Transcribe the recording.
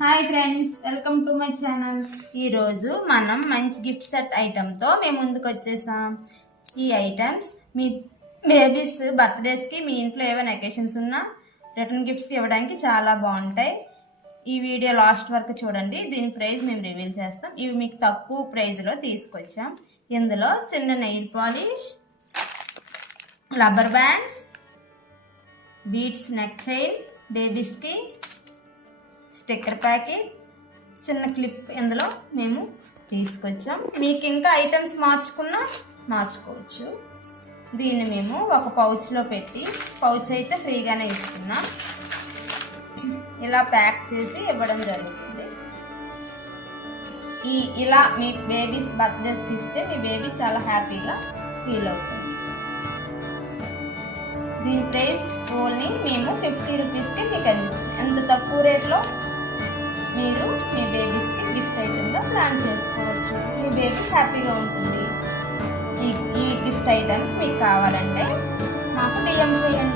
Hi friends, welcome to my channel. ఈరోజు మనం మంచి గిఫ్ట్ సెట్ ఐటెంతో మేము ముందుకు వచ్చేసాం. ఈ ఐటమ్స్ మీ బేబీస్ బర్త్డేస్కి, మీ ఇంట్లో ఏమైనా అకేషన్స్ ఉన్నా రిటర్న్ గిఫ్ట్స్కి ఇవ్వడానికి చాలా బాగుంటాయి. ఈ వీడియో లాస్ట్ వరకు చూడండి. దీని ప్రైస్ మేము రివీల్ చేస్తాం. ఇవి మీకు తక్కువ ప్రైస్లో తీసుకొచ్చాం. ఇందులో చిన్న nail polish, rubber bands, beads neck chain, బేబీస్కి స్టిక్కర్ ప్యాకెట్, చిన్న క్లిప్ ఇందులో మేము తీసుకొచ్చాం. మీకు ఇంకా ఐటమ్స్ మార్చుకోవచ్చు. దీన్ని మేము ఒక పౌచ్లో పెట్టి, పౌచ్ అయితే ఫ్రీగానే ఇస్తున్నాం, ఇలా ప్యాక్ చేసి ఇవ్వడం జరుగుతుంది. ఇలా మీ బేబీస్ బర్త్డేస్కి ఇస్తే మీ బేబీ చాలా హ్యాపీగా ఫీల్ అవుతుంది. దీని ప్రైస్ ఓన్లీ మేము 50 రూపీస్కి మీకు అందిస్తాం. ఎంత తక్కువ రేట్లో మీరు మీ బేబీస్కి గిఫ్ట్ ఐటెంగా ప్లాన్ చేసుకోవచ్చు. మీ బేబీ హ్యాపీగా ఉంటుంది. ఈ గిఫ్ట్ ఐటమ్స్ మీకు కావాలంటే మాకు DM చేయండి.